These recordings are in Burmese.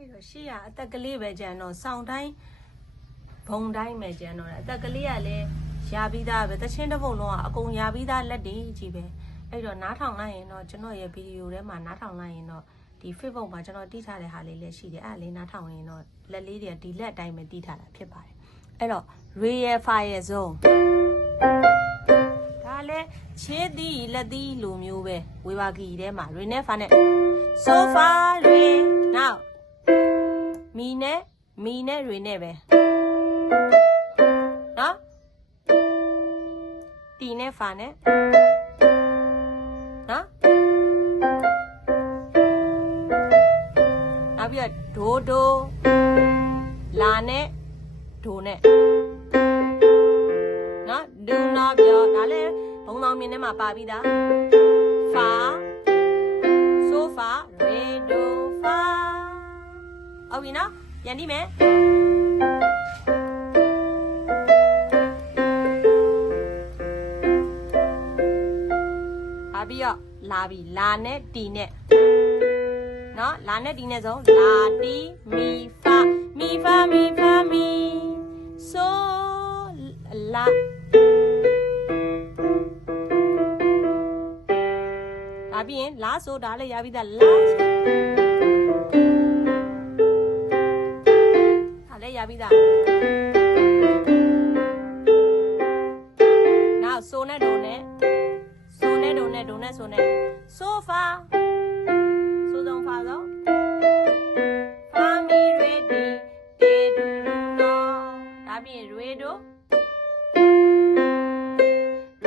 အဲ့တော့ရှေ့ကအသက်ကလေးပဲကြံတော့စောင်းတိုင်းဘုံတိုင်းပဲကြံတော့တယ်အသက်ကလေးကလည်းရာပြီးသားပဲတချင်းတစ်ပုံလုံးကအကုန်ရာပြီးသားလက်တွေကြီးပဲအဲ့တော့နားထောင်လိုက်ရင်တော့ကျွန်တော်ရဲ့ဗီဒီယိုထဲမှာနားထောင်လိုက်ရင်တော့ဒီ Facebook မှာကျွန်တော်တီးထားတဲ့ဟာလေးလည်းရှိတယ်အဲ့ဒါလေးနားထောင်ရင်တော့လက်လေးတွေကဒီလက်အတိုင်းပဲတီးထားတာဖြစ်ပါတယ်အဲ့တော့ real fire zone ဒါလည်းခြေသီးလက်သီးလိုမျိုးပဲဝေဘာဂီထဲမှာ re နဲ့ fa နဲ့ so far re now မီနဲ့မီနဲ့ re နဲ့ပဲနော်တီနဲ့ fa နဲ့နော်နောက်ပြီးတော့ဒိုဒိုလာနဲ့ဒိုနဲ့နော်ဒူနော်ပြောဒါလည်းဘုံတော်မြင်ထဲမှာပါပြီးသားဖာ ဟုတ်ပြီနော်ပြန်ကြည့်မယ်ပါပြီးတော့လာပြီလာနဲ့တီနဲ့နော်လာနဲ့တီနဲ့ဆိုလာတီမီဖာမီဖာမီဖာမီဆိုလာဒါပြီးရင်လာဆိုတာလည်းရပြီးသားလာ ရပြီးသားနောက်ဆိုနဲ့ဒိုနဲ့ဆိုနဲ့ဒိုနဲ့ဒိုနဲ့ဆိုနဲ့ဆိုဖာဆိုဆုံးဖာတော့ Family ready တေဒူဒူနော်ဒါပြီးရင် redo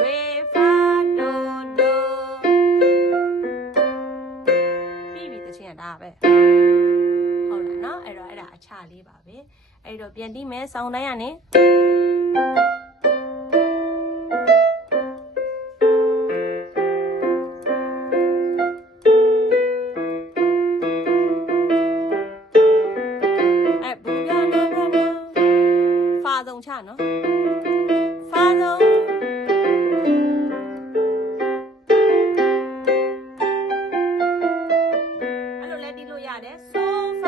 re fa do do ပြီးပြီတခြင်းကဒါပဲ နော်အဲ့တော့အဲ့ဒါအချလေးပါပဲအဲ့တော့ပြန်တီးမယ်ဆောင်းတိုင်းကနေဆုံးချနော်ဖာဆုံးအဲ့လိုလဲတီးလို့ရတယ်ဆို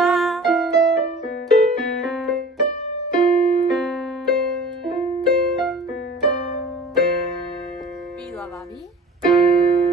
သွားပါပြီ။